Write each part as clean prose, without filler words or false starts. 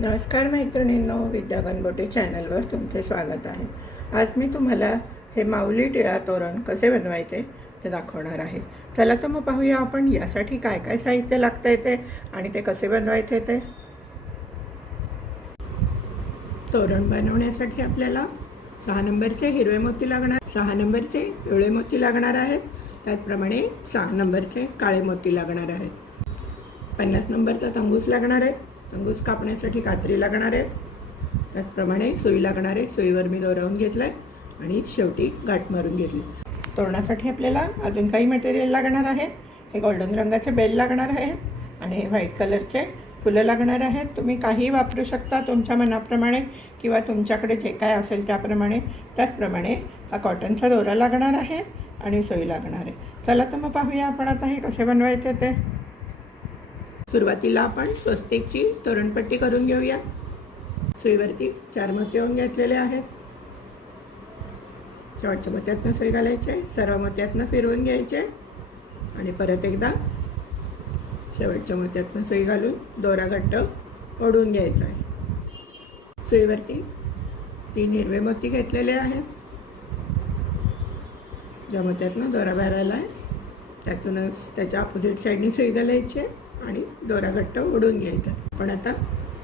नमस्कार मैत्रिणींनो, विद्या गणगोटे चॅनलवर तुमचे स्वागत आहे। आज मी तुम्हाला हे माऊली टिळा तोरण कसे बनवायचे ते दाखवणार आहे। चला तर मग पाहूया आपण यासाठी काय काय साहित्य लागते ते आणि ते कसे बनवायचे ते। तोरण बनवण्यासाठी आपल्याला 6 नंबरचे हिरवे मोती लागणार, 6 नंबरचे पिवळे मोती लागणार आहेत, त्याचप्रमाणे 6 नंबरचे काळे मोती लागणार आहेत। 50 नंबरचा तंगूस लागणार आहे, तंगूस कापण्यासाठी कात्री लागणार आहे, त्याचप्रमाणे सुई लागणार आहे, सुईवर मी दोरावून घेतलं आहे आणि शेवटी गाठ मारून घेतली। तोरणासाठी आपल्याला अजून काही मटेरियल लागणार आहे। हे गोल्डन रंगाचे बेल लागणार आहेत आणि हे व्हाईट कलरचे फुलं लागणार आहेत। तुम्ही काही वापरू शकता तुमच्या मनाप्रमाणे किंवा तुमच्याकडे जे काय असेल त्याप्रमाणे। त्याचप्रमाणे हा कॉटनचा दोरा लागणार आहे आणि सुई लागणार आहे। चला तर मग पाहूया आपण आता हे कसे बनवायचे ते। सुरुवातीला आपण स्वस्तिकची तोरणपट्टी करून घेऊया। सुईवरती 4 मोती होऊन घेतलेले आहेत। शेवटच्या मोत्यातनं सुई घालायचे, सर्व मोत्यातनं फिरवून घ्यायचे आणि परत एकदा शेवटच्या मोत्यातनं सुई घालून दोरा घट्ट ओढून घ्यायचा आहे। सुईवरती 3 हिरवे मोती घेतलेले आहेत। ज्या मोत्यातनं दोरा भरायला आहे त्यातूनच त्याच्या अपोजिट साईडनी सुई घालायची आणि दोरा घट्ट ओढून घ्यायचा। पण आता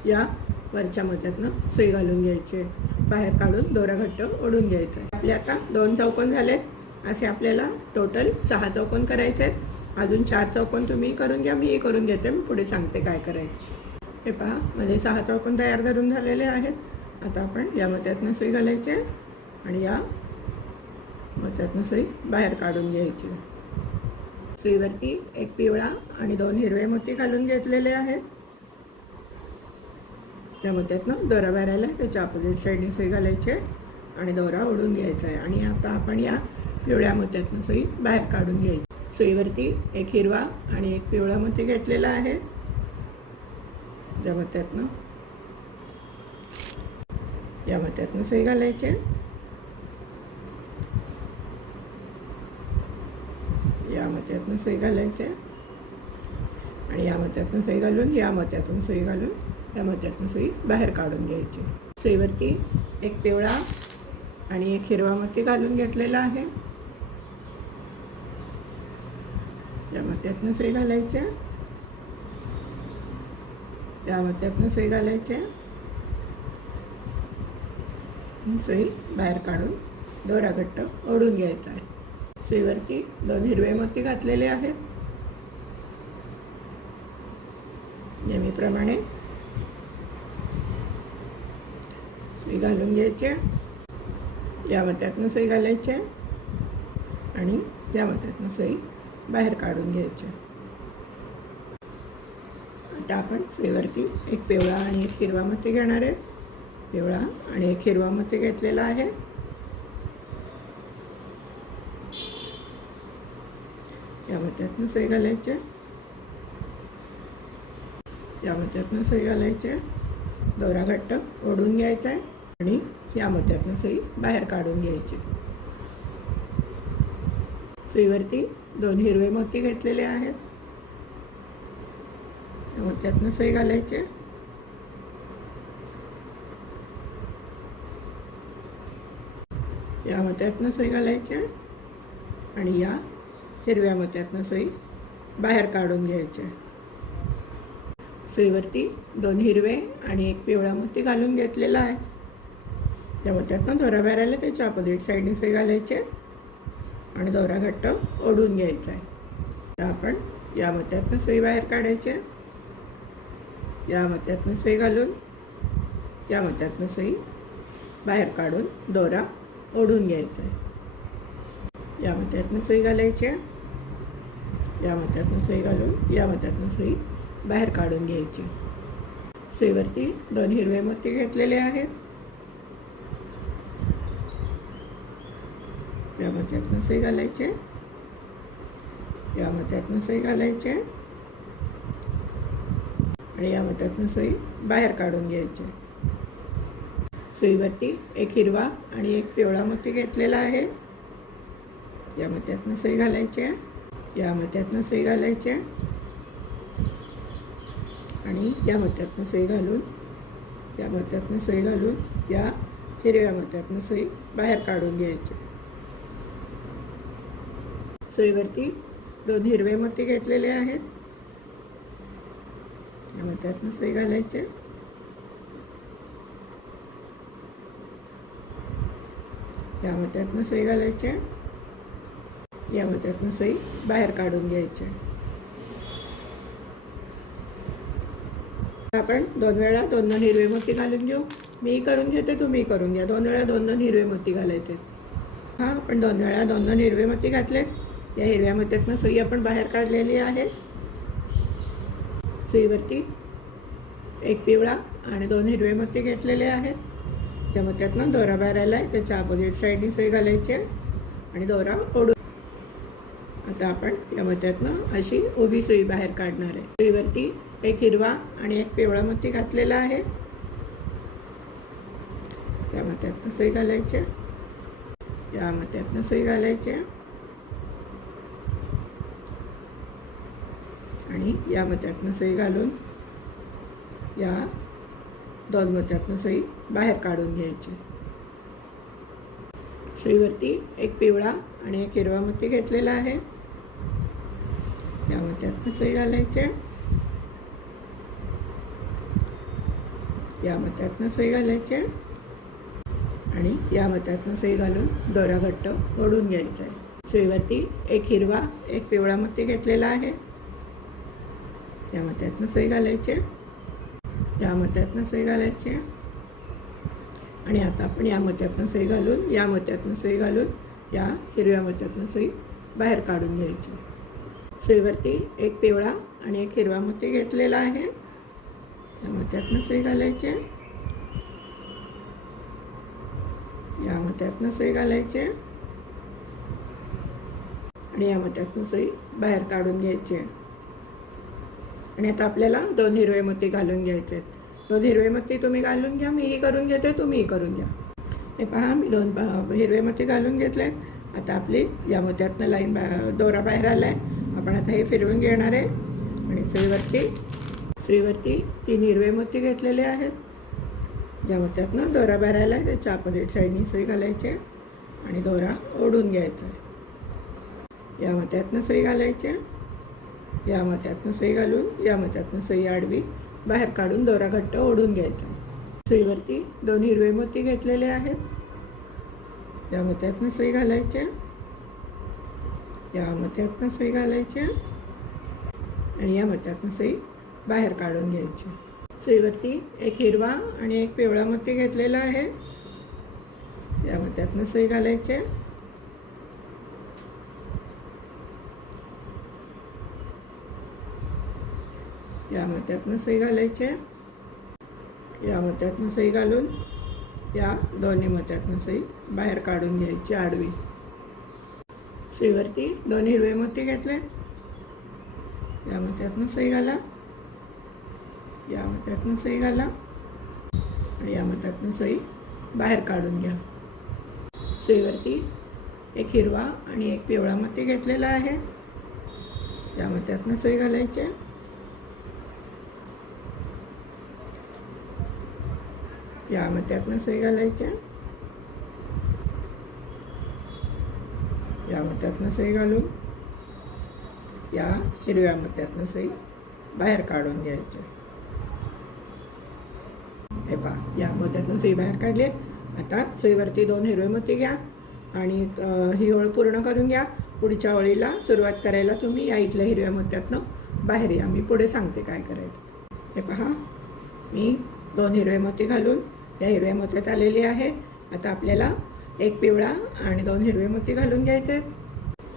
या वरच्या मोत्यातनं सुई घालून घ्यायची, बाहेर काढून दोरा घट्ट ओढून घ्यायचा। आपले आता 2 चौकोन झालेत। असे आपल्याला टोटल 6 चौकोन करायचे आहेत। अजून 4 चौकोन तुम्ही करून घ्या, मी करून घेते, मी पुढे सांगते काय करायचं। हे पहा, माझे 6 चौकोन तयार करून झालेले आहेत। आता आपण या मोत्यातनं सुई घालायचे आणि या मोत्यातनं सुई बाहेर काढून घ्यायची। सुईवरती 1 पिवळा आणि 2 हिरवे मोती घालून घेतलेले आहेत। त्या मोत्यातनं दोरा भरायला त्याच्या अपोजिट साईडने सुई घालायची आणि दोरा ओढून घ्यायचा आहे। आणि आता आपण या पिवळ्या मोत्यातनं सुई बाहेर काढून घ्यायची। सुईवरती 1 हिरवा आणि 1 पिवळा मोती घेतलेला आहे। त्या मोत्यातनं या मोत्यातनं सुई घालायची, या मोत्यातून सुई घालायचे आणि या मोत्यातून सुई घालून या मोत्यातून सुई घालून या मोत्यातून सुई बाहेर काढून घ्यायची। सुईवरती 1 पिवळा आणि 1 हिरवा मोती घालून घेतलेला आहे। या मोत्यातून सुई घालायचे, या मोत्यातून सुई घालायचे, सुई बाहेर काढून दोरा घट्ट ओढून घ्यायचा आहे। सुईवरती 2 हिरवे मोती घातलेले आहेत। नेहमीप्रमाणे सुई घालून घ्यायचे, या मोत्यातून सुई घालायचे आणि त्या मोत्यातून सुई बाहेर काढून घ्यायचे। आता आपण सुईवरती 1 पिवळा आणि 1 हिरवा मोती घेणार आहे। पिवळा आणि 1 हिरवा मोती घेतलेला आहे। या मोत्यातून सुई घालायचे, या मोत्यातून सुई घालायचे, दोरा घट्ट ओढून घ्यायचा आहे आणि या मोत्यातून सुई बाहेर काढून घ्यायची। सुईवरती 2 हिरवे मोती घेतलेले आहेत। या मोत्यातून सुई घालायचे, या मोत्यातून सुई घालायचे आणि या हिरव्या मोत्यातनं सुई बाहेर काढून घ्यायचे। सुईवरती 2 हिरवे आणि 1 पिवळा मोती घालून घेतलेला आहे। या मोत्यातनं दोरा भरायला त्याच्या अपोजिट साईडने सुई घालायचे आणि दोरा घट्ट ओढून घ्यायचा आहे। आता आपण या मोत्यातनं सुई बाहेर काढायचे, या मोत्यातनं सुई घालून या मोत्यातनं सुई बाहेर काढून दोरा ओढून घ्यायचा आहे। या मोत्यातनं सुई घालायची, या मोत्यातून सुई घालून या मोत्यातून सुई बाहेर काढून घ्यायची। सुईवरती 2 हिरवे मोती घेतलेले आहेत। या मोत्यातून सुई घालायचे, या मोत्यातून सुई घालायचे आणि या मोत्यातून सुई बाहेर काढून घ्यायचे। सुईवरती 1 हिरवा आणि 1 पिवळा मोती घेतलेला आहे। या मोत्यातून सुई घालायचे, या मोत्यातून सुई घालायचे आणि या मोत्यातून सुई घालून या मोत्यातनं सुई घालून या हिरव्या मोत्यातनं सुई बाहेर काढून घ्यायची. सुईवरती 2 हिरवे मोती घेतलेले आहेत. या मोत्यातनं सुई घालायचे. या मोत्यातनं सुई घालायचे. या मोत्यातनं सुई बाहेर काढून घ्यायचे. आपण 2 वेळा 2 हिरवे मोती घालून घेऊ. मी करून घेते, तुम्ही करून घ्या. 2 वेळा 2 हिरवे मोती घालायचे. हां, आपण 2 वेळा 2 हिरवे मोती घातले. या हिरव्या मोत्यातनं सुई आपण बाहेर काढलेली आहे. सुईवरती 1 पिवळा आणि 2 हिरवे मोती घेतलेले आहेत. त्या मोत्यातनं दोरा बाहेर आला आहे, त्याच्या अपोजिट साईडनी सुई घालायची आणि दोरा ओढून. आता आपण या मोत्यातनं अशी उभी सुई बाहेर काढणार आहे. सुईवरती 1 हिरवा आणि 1 पिवळा मोती घातलेला आहे. या मोत्यातनं सुई घालायचे. या मोत्यातनं सुई घालायचे आणि या मोत्यातनं सुई घालून या 2 मोत्यातनं सुई बाहेर काढून घ्यायची. सुईवरती 1 पिवळा आणि 1 हिरवा मोती घेतलेला आहे. या मोत्यातनं सुई घालायचे. या मोत्यातनं सुई घालायचे आणि या मोत्यातनं सुई घालून दोरा घट्ट ओढून घ्यायचा आहे. सुईवरती 1 हिरवा 1 पिवळा मोती घेतलेला आहे. या मोत्यातनं सुई घालायचे. या मोत्यातनं सुई घालायचे आणि आता आपण या मोत्यातनं सुई घालून या मोत्यातनं सुई घालून या हिरव्या मोत्यातनं सुई बाहेर काढून घ्यायची. सुईवरती 1 पिवळा आणि 1 हिरवा मोती घेतलेला आहे. या मोत्यातनं सुई घालायचे. या मोत्यातनं सुई घालायचे आणि या मोत्यातनं सुई बाहेर काढून घ्यायची. आणि आता आपल्याला 2 हिरवे मोती घालून घ्यायचे आहेत. 2 हिरवे मोती तुम्ही घालून घ्या, मीही करून घेते, तुम्हीही करून घ्या. हे पहा, मी 2 हिरवे मोती घालून घेतले आहेत. आता आपली या मोत्यातनं लाईन दोरा बाहेर आला आहे. आपण आता हे फिरवून घेणार आहे आणि सुईवरती 3 हिरवे मोती घेतलेले आहेत. ज्या मोत्यातनं दोरा बाहेर आला आहे त्याच्या अपोजिट साईडनी सुई घालायचे आणि दोरा ओढून घ्यायचा आहे. या मोत्यातनं सुई घालायचे. या मोत्यातनं सुई घालून या मोत्यातनं सुई आडवी बाहेर काढून दोरा घट्ट ओढून घ्यायचा. सुईवरती 2 हिरवे मोती घेतलेले आहेत. या मोत्यातनं सुई घालायचे. या मोत्यातनं सुई घालायचे आणि या मोत्यातनं सुई बाहेर काढून घ्यायची. सुईवरती 1 हिरवा आणि 1 पिवळा मोती घेतलेला आहे. या मोत्यातनं सुई घालायचे. या मोत्यातनं सुई घालायचे. या मोत्यातनं सुई घालून या दोन्ही मोत्यातनं सुई बाहेर काढून घ्यायची आडवी. सुईवरती 2 हिरवे मोती घेतले. या मोत्यातनं सुई घाला. या मोत्यातनं सुई घाला आणि या मोत्यातनं सुई बाहेर काढून घ्या. सुईवरती 1 हिरवा आणि 1 पिवळा मोती घेतलेला आहे. या मोत्यातनं सुई घालायचे. या मोत्यातनं सुई घालायचे. या मोत्यातनं सुई घालून या हिरव्या मोत्यातनं सुई बाहेर काढून घ्यायचे. हे पहा, या मोत्यातनं सुई बाहेर काढली. आता सुईवरती 2 हिरवे मोती घ्या आणि ही ओळ पूर्ण करून घ्या. पुढच्या ओळीला सुरुवात करायला तुम्ही या इथल्या हिरव्या मोत्यातनं बाहेर या. मी पुढे सांगते काय करायचं. हे पहा, मी 2 हिरवे मोती घालून या हिरव्या मोत्यात आलेली आहे. आता आपल्याला 1 पिवळा आणि 2 हिरवे मोती घालून घ्यायचे.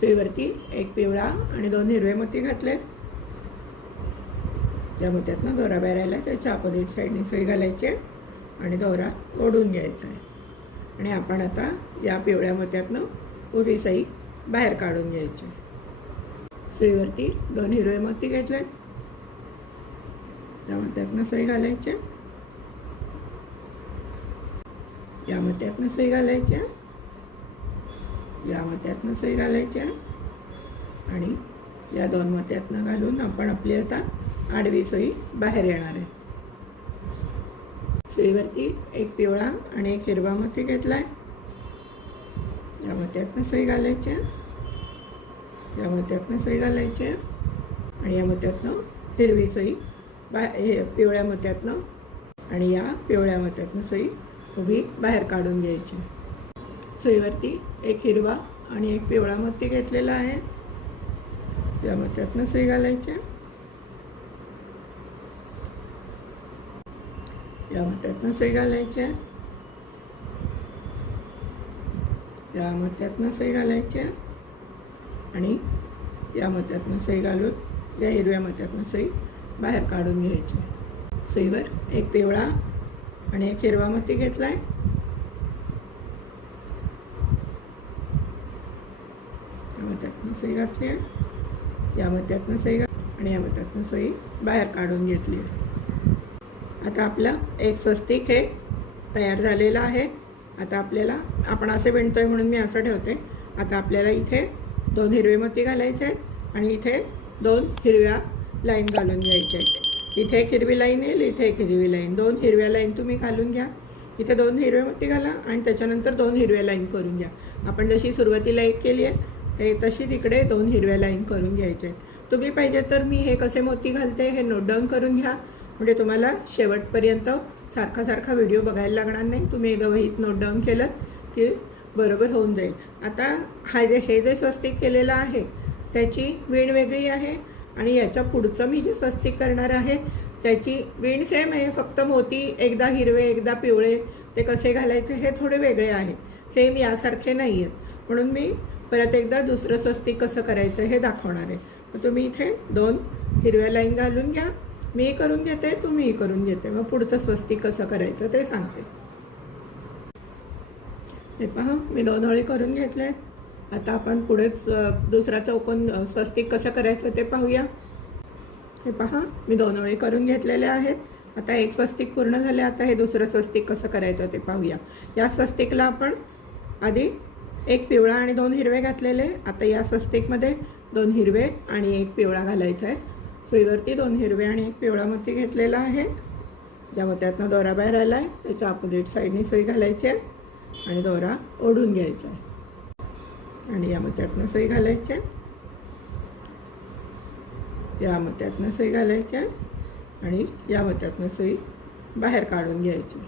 सुईवरती 1 पिवळा आणि 2 हिरवे मोती घातले. या मोत्यातनं दोरा बाहेर आला त्याच्या अपोजिट साईडने सुई घालायचे आणि दोरा ओढून घ्यायचा आहे. आणि आपण आता या पिवळ्या मोत्यातनं उभी सुई बाहेर काढून घ्यायची. सुईवरती 2 हिरवे मोती घेतले. या मोत्यातनं सुई घालायचे. या मोत्यातनं सुई घालायच्या. या मोत्यातनं सुई घालायच्या आणि या 2 मोत्यातनं घालून आपण आपली आता आडवी सुई बाहेर येणार आहे. सुईवरती एक पिवळा आणि एक हिरवा मोती घेतला आहे. या मोत्यातनं सुई घालायची, या मोत्यातनं सुई घालायची आणि या मोत्यातनं हिरवी सुई पिवळ्या मोत्यातनं आणि या पिवळ्या मोत्यातनं सुई उभी बाहेर काढून घ्यायची. सुईवरती एक हिरवा आणि एक पिवळा मोती घेतलेला आहे. या मोत्यातनं सुई घालायची, या मोत्यातनं सुई घालायची, या मोत्यातनं सुई घालायची आणि या मोत्यातनं सुई घालून या हिरव्या मोत्यातनं सुई बाहेर काढून घ्यायची. सुईवर एक पिवळा आणि एक हिरवा मोती घेतला आहे. या मोत्यातनं सुई घातली आहे, या मोत्यातनं सुई आणि या मोत्यातनं सुई बाहेर काढून घेतली आहे. आता आपलं एक स्वस्तिक हे तयार झालेलं आहे. आता आपल्याला आपण असे विणतोय म्हणून मी असं ठेवते. आता आपल्याला इथे 2 हिरवे मोती घालायचे आहेत आणि इथे 2 हिरव्या लाईन घालून घ्यायचे आहेत. इथे एक हिरवी लाईन येईल, इथे एक हिरवी लाईन, 2 हिरव्या लाईन तुम्ही घालून घ्या. इथे 2 हिरवे मोती घाला आणि त्याच्यानंतर 2 हिरव्या लाईन करून घ्या. आपण जशी सुरुवातीला एक केली आहे ते तशी तिकडे 2 हिरव्या लाईन करून घ्यायचे आहेत. तुम्ही पाहिजे तर मी हे कसे मोती घालते हे नोट डाऊन करून घ्या, म्हणजे तुम्हाला शेवटपर्यंत सारखा व्हिडिओ बघायला लागणार नाही. तुम्ही एकदा वहीत नोट डाऊन केलं की बरोबर होऊन जाईल. आता हे जे स्वस्तिक केलेलं आहे त्याची वीण वेगळी आहे आणि याच्या पुढचं मी जे स्वस्तिक करणार आहे त्याची वीण सेम आहे, फक्त मोती एकदा हिरवे एकदा पिवळे ते कसे घालायचे हे थोडे वेगळे आहेत, सेम यासारखे नाही आहेत. म्हणून मी परत एकदा दुसरं स्वस्तिक कसं करायचं हे दाखवणार आहे. तर तुम्ही इथे 2 हिरव्या लाईन घालून घ्या. मी करून घेते, तुम्हीही करून घेते, मग पुढचं स्वस्तिक कसं करायचं ते सांगते. हे पहा मी 2 ओळी करून घेतल्या आहेत. आता आपण पुढेच दुसरा चौकोन स्वस्तिक कसं करायचं ते पाहूया. हे पहा मी 2 ओळी करून घेतलेल्या आहेत. आता एक स्वस्तिक पूर्ण झाले. आता हे दुसरं स्वस्तिक कसं करायचं ते पाहूया. या स्वस्तिकला आपण आधी एक पिवळा आणि 2 हिरवे घातलेले. आता या स्वस्तिकमध्ये 2 हिरवे आणि एक पिवळा घालायचा आहे. सुईवरती 2 हिरवे आणि एक पिवळा मोती घेतलेला आहे. ज्या मोत्यातनं दोरा बाहेर आला आहे त्याच्या अपोजिट साईडनी सुई घालायची आहे आणि दोरा ओढून घ्यायचा आहे आणि या मोत्यातनं सुई घालायची आहे, या मोत्यातनं सुई घालायची आहे आणि या मोत्यातनं सुई बाहेर काढून घ्यायची.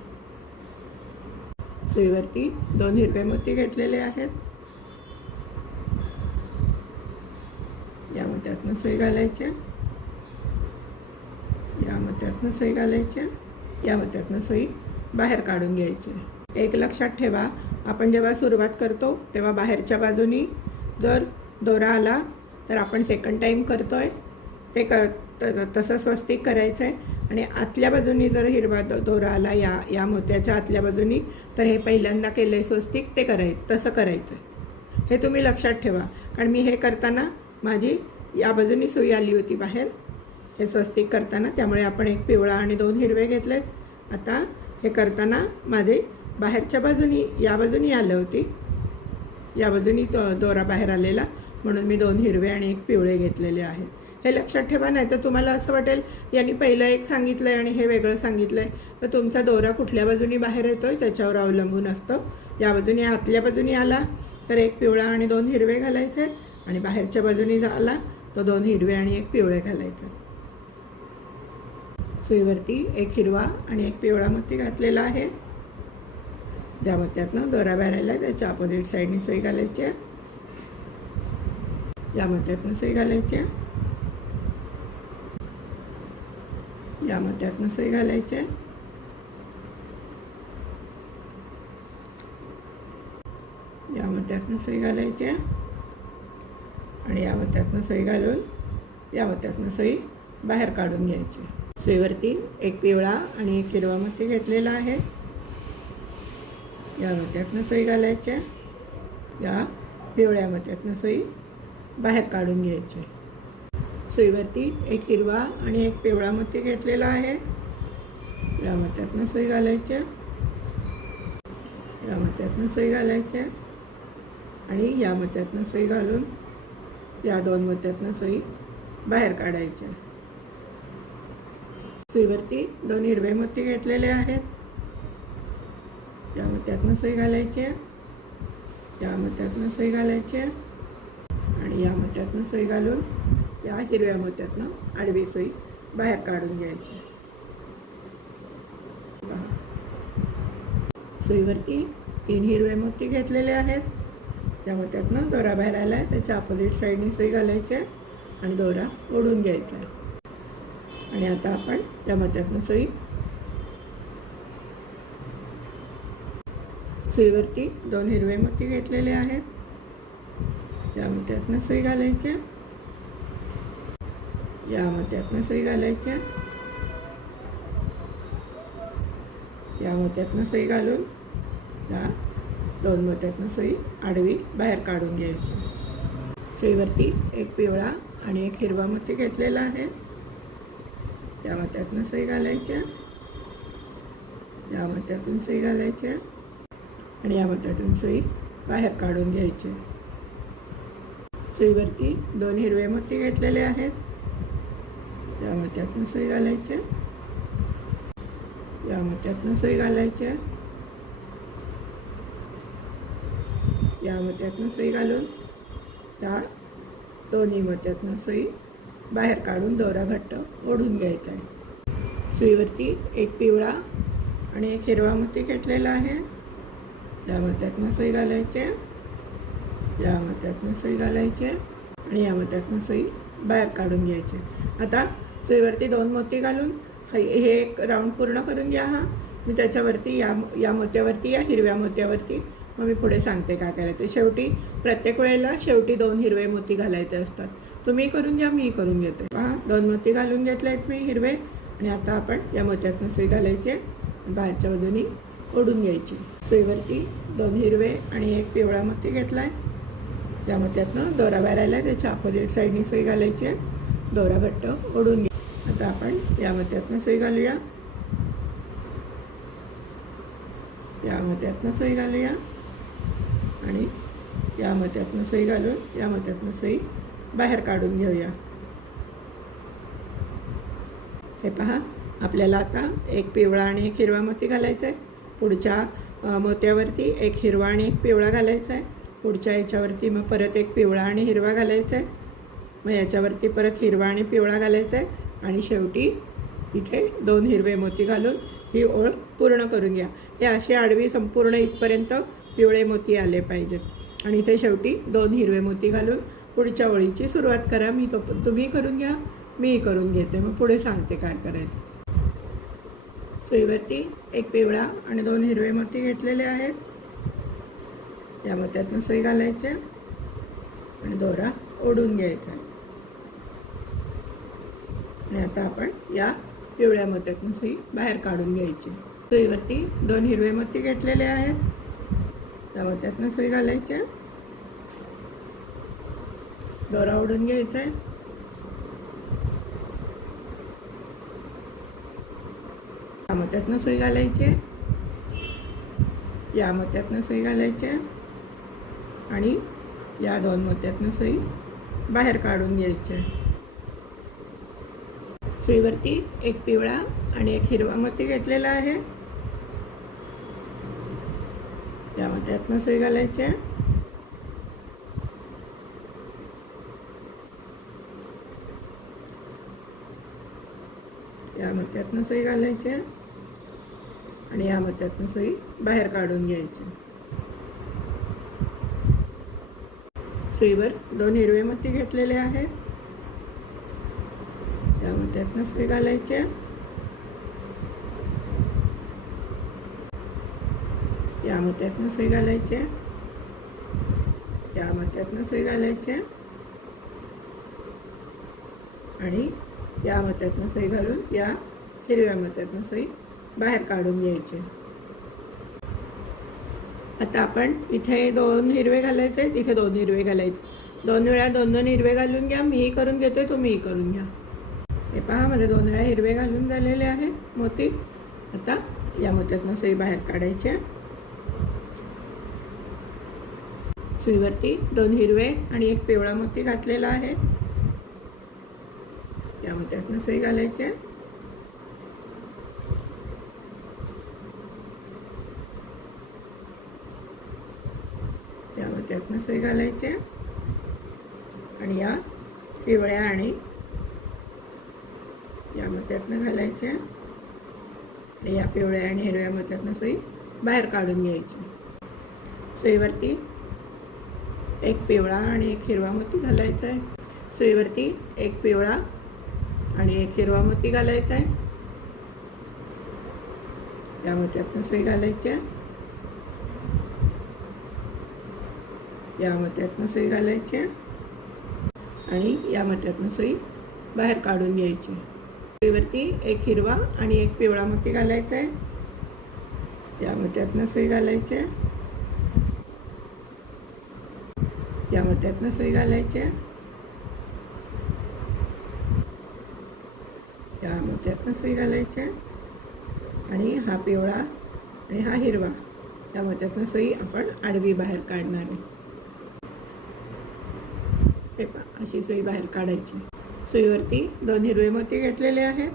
सुईवरती 2 हिरवे मोती घेतलेले आहेत. या मोत्यातनं सुई घालायची, या मोत्यातनं सुई घालायची, या मोत्यातनं सुई बाहेर काढून घ्यायची. एक लक्षात ठेवा, आपण जेव्हा सुरुवात करतो तेव्हा बाहेरच्या बाजूनी जर दोरा आला तर आपण सेकंड टाईम करतोय ते तसं स्वस्तिक करायचं आहे. आणि आतल्या बाजूनी जर हिरवा दोरा आला या मोत्याच्या आतल्या बाजूनी तर हे पहिल्यांदा केलं आहे स्वस्तिक ते तसं करायचं आहे. हे तुम्ही लक्षात ठेवा, कारण मी हे करताना माझी या बाजूनी सुई आली होती बाहेर हे स्वस्तिक करताना, त्यामुळे आपण एक पिवळा आणि 2 हिरवे घेतलेत. आता हे करताना माझे बाहेरच्या बाजूनी या बाजूनी आलं होती, या बाजूनी दोरा बाहेर आलेला, म्हणून मी 2 हिरवे आणि एक पिवळे घेतलेले आहेत. हे लक्षात ठेवा, नाही तर तुम्हाला असं वाटेल यांनी पहिलं एक सांगितलं आहे आणि हे वेगळं सांगितलं आहे. तर तुमचा दोरा कुठल्या बाजूनी बाहेर येतो आहे त्याच्यावर अवलंबून असतं. या बाजूनी आतल्या बाजूनी आला तर एक पिवळा आणि 2 हिरवे घालायचे आणि बाहेरच्या बाजूनी आला तर 2 हिरवे आणि एक पिवळे घालायचे. सुईवरती एक हिरवा आणि एक पिवळा मोती घातलेला आहे. ज्या मोत्यातनं दोरा बाहेर आला त्याच्या अपोजिट साईडनी सुई घालायची, या मोत्यातनं सुई घालायची, या मोत्यातनं सुई घालायची, या मोत्यातनं सुई घालायची आणि या मोत्यातनं सुई घालून या मोत्यातनं सुई बाहेर काढून घ्यायची. सुईवरती एक पिवळा आणि एक हिरवा मोती घेतलेला आहे. या मोत्यातनं सुई घालायची, या पिवळ्या मोत्यातनं सुई बाहेर काढून घ्यायची. सुईवरती एक हिरवा आणि एक पिवळा मोती घेतलेला आहे. या मोत्यातनं सुई घालायची, या मोत्यातनं सुई घालायची आणि या मोत्यातनं सुई घालून या 2 मोत्यातनं सुई बाहेर काढायच्या. सुईवरती 2 हिरवे मोती घेतलेले आहेत. या मोत्यातनं सुई घालायची आहे, या मोत्यातनं सुई घालायची आहे आणि या मोत्यातनं सुई घालून या हिरव्या मोत्यातनं आडवी सुई बाहेर काढून घ्यायची. सुईवरती 3 हिरवे मोती घेतलेले आहेत. त्या मोत्यातनं दोरा बाहेर आला आहे, त्याच्या अपोजिट साईडनी सुई घालायची आहे आणि दोरा ओढून घ्यायचा आहे. आणि आता आपण या मोत्यातनं सुईवरती 2 हिरवे मोती घेतलेले आहेत. या मोत्यातनं सुई घालायची, या मोत्यातनं सुई घालायची, या मोत्यातनं सुई घालून या 2 मोत्यातनं सुई आडवी बाहेर काढून घ्यायची. सुईवरती 1 पिवळा आणि 1 हिरवा मोती घेतलेला आहे. या मोत्यातनं सुई घालायची, या मोत्यातून सुई घालायची आणि या मोत्यातून सुई बाहेर काढून घ्यायची. सुईवरती 2 हिरवे मोती घेतलेले आहेत. या मोत्यातून सुई घालायची, या मोत्यातून सुई घालायची, या मोत्यातून सुई घालून या दोन्ही मोत्यातून सुई बाहेर काढून दोरा घट्ट ओढून घ्यायचा आहे. सुईवरती 1 पिवळा आणि 1 हिरवा मोती घेतलेला आहे. या मोत्यातून सुई घालायची, या मोत्यातून सुई घालायची आणि या मोत्यातून सुई बाहेर काढून घ्यायची. आता सुईवरती 2 मोती घालून हे एक राऊंड पूर्ण करून घ्या. मी त्याच्यावरती या मोत्यावरती या हिरव्या मोत्यावरती मग मी पुढे सांगते काय करायचं. शेवटी प्रत्येक वेळेला 2 हिरवे मोती घालायचे असतात. तुम्ही करून घ्या, मी करून घेते. पहा 2 मोती घालून घेतले आहेत मी हिरवे आणि आता आपण या मोत्यातून सुई घालायची, बाहेरच्या बाजूनी ओढून घ्यायची. सुईवरती 2 हिरवे आणि 1 पिवळा मोती घेतला आहे. त्या मोत्यातनं दोरा बाहेर आला, त्याच्या अपोजिट साईडनी सुई घालायची, दोरा घट्ट ओढून घ्या. आता आपण या मोत्यातनं सुई घालूया, या मोत्यातनं सुई घालूया आणि या मोत्यातनं सुई घालून या मोत्यातनं सुई बाहेर काढून घेऊया. हे पहा आपल्याला आता 1 पिवळा आणि 1 हिरवा मोती घालायचा आहे. पुढच्या मोत्यावरती 1 हिरवा आणि 1 पिवळा घालायचा आहे. पुढच्या याच्यावरती मग परत 1 पिवळा आणि हिरवा घालायचा आहे. मग याच्यावरती परत हिरवा आणि पिवळा घालायचा आहे आणि शेवटी इथे 2 हिरवे मोती घालून ही ओळ पूर्ण करून घ्या. हे अशी आडवी संपूर्ण इथपर्यंत पिवळे मोती आले पाहिजेत आणि इथे शेवटी 2 हिरवे मोती घालून पुढच्या ओळीची सुरुवात करा. तुम्ही करून घ्या, मी करून घेते, मग पुढे सांगते काय करायचं. सुईवरती 1 पिवळा आणि 2 हिरवे मोती घेतलेले आहेत. या मोत्यातून सुई घालायचे आणि दोरा ओढून घ्यायचा आणि आता आपण या पिवळ्या मोत्यातून सुई बाहेर काढून घ्यायची. सुईवरती 2 हिरवे मोती घेतलेले आहेत. त्या मोत्यातून सुई घालायचे, दोरा ओढून घ्यायचा आहे. या मोत्यातून सुई घालायची, या मोत्यातून सुई घालायची आणि या 2 मोत्यातून सुई बाहेर काढून घ्यायची. सुईवरती 1 पिवळा आणि 1 हिरवा मोती घेतलेला आहे. या मोत्यातून सुई घालायची, या मोत्यातून सुई घालायची आणि या मोत्यातून सुई बाहेर काढून घ्यायची. सुईवर 2 हिरवे मोती घेतलेले आहेत. या मोत्यातून सुई घालायची, या मोत्यातून सुई घालायची, या मोत्यातून सुई घालायची आणि या मोत्यातून सुई घालून या हिरव्या मोत्यातून सुई बाहेर काढून घ्यायची. आता आपण इथे 2 हिरवे घालायचे, तिथे 2 हिरवे घालायचे. 2 वेळा 2 हिरवे घालून घ्या. मीही करून घेते, तुम्हीही करून घ्या. हे पहा माझे 2 वेळा हिरवे घालून झालेले आहेत मोती. आता या मोत्यातून सुई बाहेर काढायची. सुईवरती 2 हिरवे आणि 1 पिवळा मोती घातलेला आहे. या मोत्यातून सुई घालायची, मोत्यातनं सुई घालायची आणि या पिवळ्या आणि या मोत्यातनं घालायच्या आणि या पिवळ्या आणि हिरव्या मोत्यातनं सुई बाहेर काढून घ्यायची. सुईवरती एक पिवळा आणि एक हिरवा मोती घालायचा आहे. सुईवरती एक पिवळा आणि एक हिरवा मोती घालायचा आहे. या मोत्यातनं सुई घालायची, या मोत्यातनं सुई घालायची आणि या मोत्यातनं सुई बाहेर काढून घ्यायची. सुईवरती एक हिरवा आणि एक पिवळा मोती घालायचा आहे. या मोत्यातनं सुई घालायची, या मोत्यातनं सुई घालायची, या मोत्यातनं सुई घालायची आणि हा पिवळा आणि हा हिरवा या मोत्यातनं सुई आपण आडवी बाहेर काढणार आहे. हे पहा, अशी सुई बाहेर काढायची. सुईवरती 2 हिरवे मोती घेतलेले आहेत.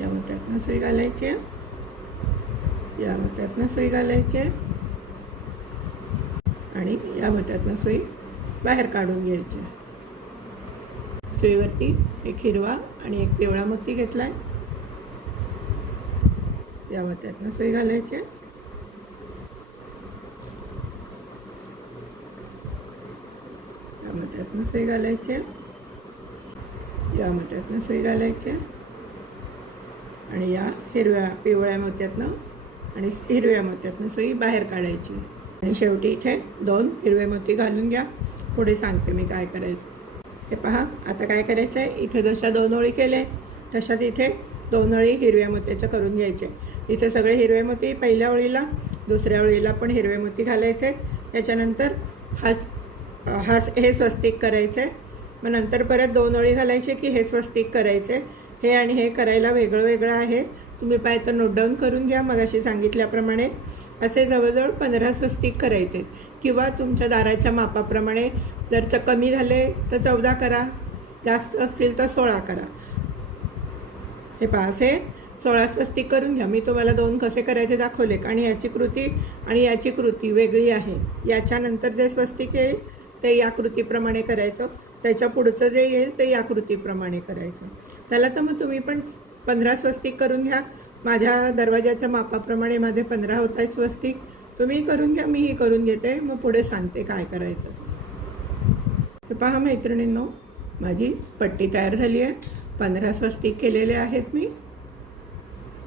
या मोत्यातनं सुई घालायची, या मोत्यातनं सुई घालायची आणि या मोत्यातनं सुई बाहेर काढून घ्यायची. सुईवरती एक हिरवा आणि एक पिवळा मोती घेतलाय. या मोत्यातनं सुई घालायची, या मोत्यातनं सुई घालायची, या मोत्यातनं सुई घालायची आणि या पिवळ्या मोत्यातनं आणि हिरव्या मोत्यातनं सुई बाहेर काढायची. आणि शेवटी इथे 2 हिरवे मोती घालून घ्या. पुढे सांगते मी काय करायचं. हे पहा, आता काय करायचं आहे, इथे जशा 2 ओळी केले तशाच इथे 2 ओळी हिरव्या मोत्याच्या करून घ्यायचे. इथे सगळे हिरवे मोती पहिल्या ओळीला, दुसऱ्या ओळीला पण हिरवे मोती घालायचे. त्याच्यानंतर हे स्वस्तिक करायचे. मग नंतर परत 2 ओळी घालायचे की हे स्वस्तिक करायचे. हे आणि हे करायला वेगळं वेगळं आहे. तुम्ही पाहिजे तर नोट डाऊन करून घ्या. मगाशी सांगितल्याप्रमाणे असे जवळजवळ 15 स्वस्तिक करायचे किंवा तुमच्या दाराच्या मापाप्रमाणे जर कमी झाले तर 14 करा, जास्त असतील तर 16 करा. हे पहा, असे 16 स्वस्तिक करून घ्या. मी तुम्हाला 2 कसे करायचे दाखवले आणि याची कृती आणि याची कृती वेगळी आहे. याच्यानंतर जे स्वस्तिक येईल ते या कृतीप्रमाणे करायचं, त्याच्या पुढचं जे येईल ते या कृतीप्रमाणे करायचं. त्याला तर मग तुम्ही पण 15 स्वस्तिक करून घ्या. माझ्या दरवाजाच्या मापाप्रमाणे माझे 15 होत आहेत स्वस्तिक. तुम्ही करून घ्या, मीही करून घेते, मग पुढे सांगते काय करायचं. तर पहा मैत्रिणींनो, माझी पट्टी तयार झाली आहे. 15 स्वस्तिक केलेले आहेत मी.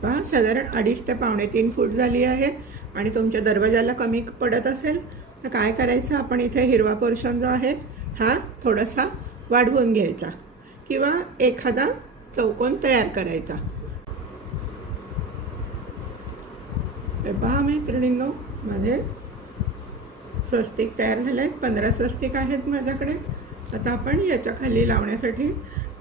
पहा, साधारण 2.5 ते 2.25 फूट झाली आहे. आणि तुमच्या दरवाजाला कमी पडत असेल तर काय करायचं, आपण इथे हिरवा पोर्शन जो आहे हा थोडासा वाढवून घ्यायचा किंवा एखादा चौकोन तयार करायचा. हे पहा मैत्रिणींनो, माझे स्वस्तिक तयार झाले आहेत. 15 स्वस्तिक आहेत माझ्याकडे. आता आपण याच्या खाली लावण्यासाठी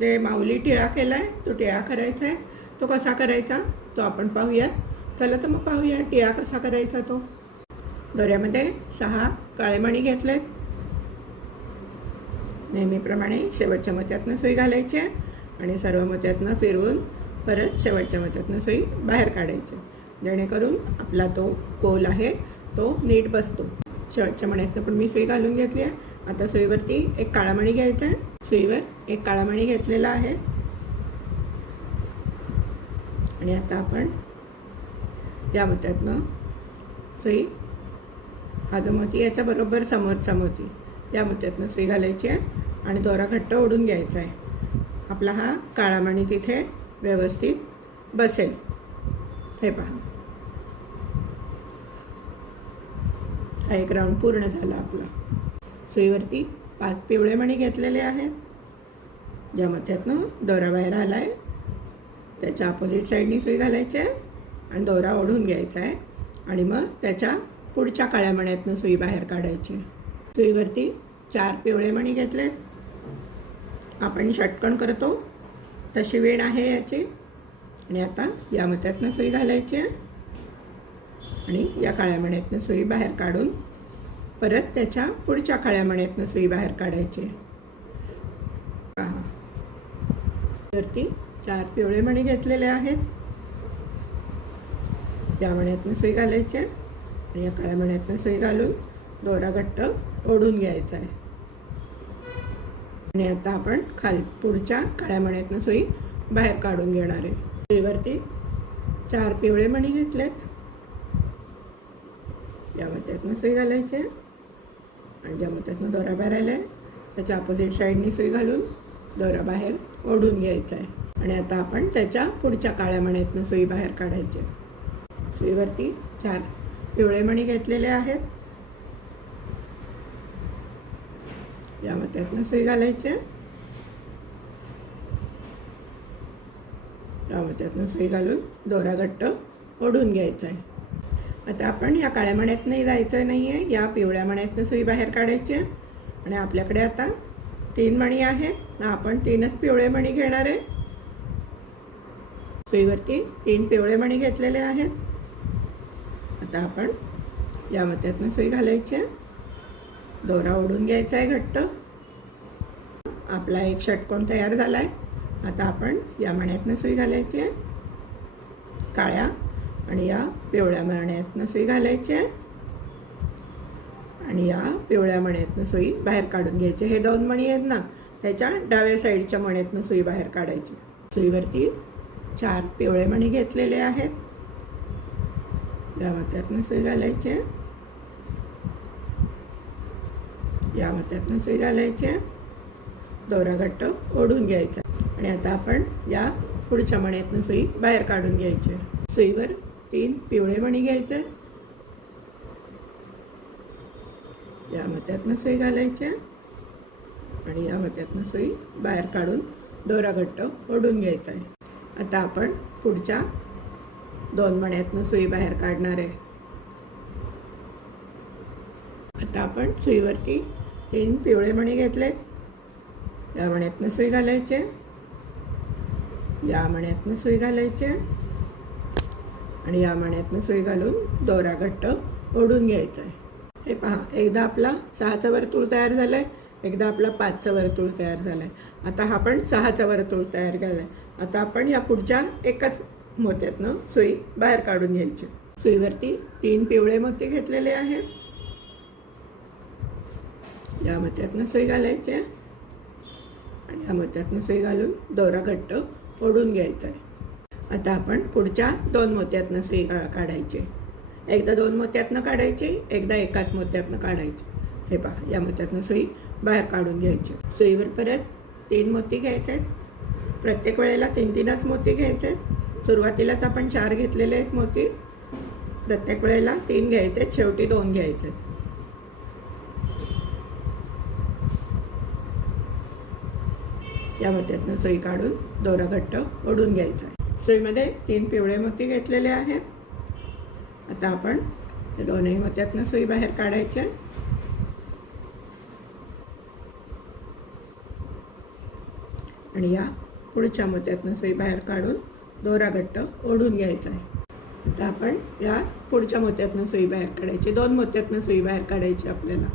जे माऊली टिळा केला आहे तो टिळा करायचा आहे. तो कसा करायचा तो आपण पाहूयात. चला तर मग पाहूया टिळा कसा करायचा तो. दोऱ्यामध्ये 6 काळे मणी घेतलेत. नेहमीप्रमाणे शेवटच्या मोत्यातनं सुई घालायची आणि सर्व मोत्यातनं फिरवून परत शेवटच्या मोत्यातनं सुई बाहेर काढायची, जेणेकरून आपला तो पोल आहे तो नीट बसतो. शेवटच्या मण्यातनं पण मी सुई घालून घेतली आहे. आता सुईवरती एक काळा मणी घ्यायचा आहे. सुईवर एक काळा मणी घेतलेला आहे आणि आता आपण या मोत्यातनं सुई, हा जो मोती याच्या बरोबर समोरचा मोती, या मोत्यातनं सुई घालायची आहे आणि दोरा घट्ट ओढून घ्यायचा आहे. आपला हा काळा मणी तिथे व्यवस्थित बसेल. हे पहा, हा एक राऊंड पूर्ण झाला आपला. सुईवरती 5 पिवळे मणी घेतलेले आहेत. ज्या मोत्यातनं दोरा बाहेर आला आहे त्याच्या अपोजिट साईडनी सुई घालायची आहे आणि दोरा ओढून घ्यायचा आहे आणि मग त्याच्या पुढच्या काळ्या मण्यातनं सुई बाहेर काढायची. सुईवरती 4 पिवळे मणी घेतलेत. आपण षटकोन करतो तशी वेण आहे याची. आणि आता या मोत्यातनं सुई घालायची आहे आणि या काळ्या मण्यातनं सुई बाहेर काढून परत त्याच्या पुढच्या काळ्या मण्यातनं सुई बाहेर काढायची. पहा, वरती 4 पिवळे मणी घेतलेले आहेत. या मण्यातनं सुई घालायची आणि या काळ्या मण्यातनं सुई घालून दोरा घट्ट ओढून घ्यायचा आहे. आणि आता आपण पुढच्या काळ्या मण्यातनं सुई बाहेर काढून घेणार आहे. सुईवरती 4 पिवळे मणी घेतलेत. या मोत्यातनं सुई घालायची आणि ज्या मोत्यातनं दोरा बाहेर आला आहे त्याच्या अपोजिट साईडनी सुई घालून दोरा बाहेर ओढून घ्यायचा आहे. आणि आता आपण त्याच्या पुढच्या काळ्या मण्यातनं सुई बाहेर काढायची. सुईवरती 4 पिवळे मणी घेतलेले आहेत. या मोत्यातनं सुई घालायची. या मोत्यातनं सुई घालून दोरा घट्ट ओढून घ्यायचा आहे. आता आपण या काळ्या मण्यातनंही जायचं नाही आहे, या पिवळ्या मण्यातनं सुई बाहेर काढायची आहे. आणि आपल्याकडे आता 3 मणी आहेत, आपण 3च पिवळे मणी घेणार आहे. सुईवरती 3 पिवळे मणी घेतलेले आहेत. आता आपण या मोत्यातनं सुई घालायची आहे, दोरा ओढून घ्यायचा आहे घट्ट. आपला एक षटकोन तयार झाला आहे. आता आपण या मण्यातनं सुई घालायची आहे काळ्या, आणि या पिवळ्या मण्यातनं सुई घालायची आहे आणि या पिवळ्या मण्यातनं सुई बाहेर काढून घ्यायची. हे 2 मणी आहेत ना, त्याच्या डाव्या साईडच्या मण्यातनं सुई बाहेर काढायची. सुईवरती 4 पिवळे मणी घेतलेले आहेत. या मोत्यातनं सुई घालायची. या मोत्यातनं सुई घालायची, दोरा घट्ट ओढून घ्यायचा. आणि आता आपण या पुढच्या मण्यातनं सुई बाहेर काढून घ्यायची. सुईवर 3 पिवळे मणी घ्यायचे. या मोत्यातनं सुई घालायची आणि या मोत्यातनं सुई बाहेर काढून दोरा घट्ट ओढून घ्यायचा आहे. आता आपण पुढच्या 2 मण्यातनं सुई बाहेर काढणार आहे. आता आपण सुईवरती 3 पिवळे मणी घेतलेत. या मण्यातनं सुई घालायचे. या मण्यातनं सुई घालायचे आणि या मण्यातनं सुई घालून दोरा घट्ट ओढून घ्यायचा आहे. हे पहा, एकदा आपला 6चं वर्तुळ तयार झालं आहे, एकदा आपला 5चं वर्तुळ तयार झालं आहे. आता हा पण 6चं वर्तुळ तयार केलं आहे. आता आपण या पुढच्या एकाच मोत्यातनं सुई बाहेर काढून घ्यायची. सुईवरती 3 पिवळे मोती घेतलेले आहेत. या मोत्यातनं सुई घालायची आणि या मोत्यातनं सुई घालून दोरा घट्ट ओढून घ्यायचा आहे. आता आपण पुढच्या 2 मोत्यातनं सुई काढायची. एकदा 2 मोत्यातनं काढायची, एकदा एकाच मोत्यातनं काढायची. हे पहा, या मोत्यातनं सुई बाहेर काढून घ्यायची. सुईवर परत 3 मोती घ्यायचे आहेत. प्रत्येक वेळेला 3-3च मोती घ्यायचे आहेत. सुरुवातीलाच आपण 4 घेतलेले आहेत मोती. प्रत्येक वेळेला 3 घ्यायचे आहेत, शेवटी 2 घ्यायचे आहेत. या मोत्यातनं सुई काढून दोरा घट्ट ओढून घ्यायचा आहे. सुईमध्ये 3 पिवळे मोती घेतलेले आहेत. आता आपण हे 2ही मोत्यातनं सुई बाहेर काढायचे आणि या पुढच्या मोत्यातनं सुई बाहेर काढून दोरा घट्ट ओढून घ्यायचा आहे. आता आपण या पुढच्या मोत्यातनं सुई बाहेर काढायची. 2 मोत्यातनं सुई बाहेर काढायची आपल्याला.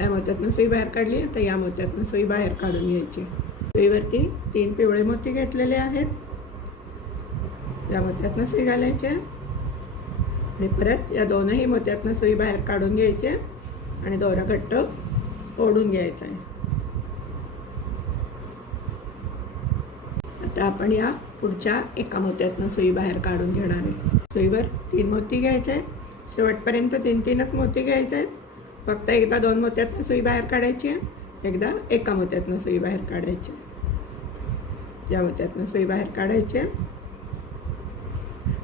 या मोत्यातनं सुई बाहेर काढली, आता या मोत्यातनं सुई बाहेर काढून घ्यायची. सुईवरती 3 पिवळे मोती घेतलेले आहेत. या मोत्यातनं सुई घालायचे आणि परत या 2ही मोत्यातनं सुई बाहेर काढून घ्यायचे आणि दोरा घट्ट ओढून घ्यायचा आहे. आता आपण या पुढच्या एका मोत्यातनं सुई बाहेर काढून घेणार आहे. सुईवर 3 मोती घ्यायचे आहेत. शेवटपर्यंत 3-3च मोती घ्यायचे आहेत. फक्त एकदा 2 मोत्यातनं सुई बाहेर काढायची आहे, एकदा एका मोत्यातनं सुई बाहेर काढायची. या मोत्यातनं सुई बाहेर काढायची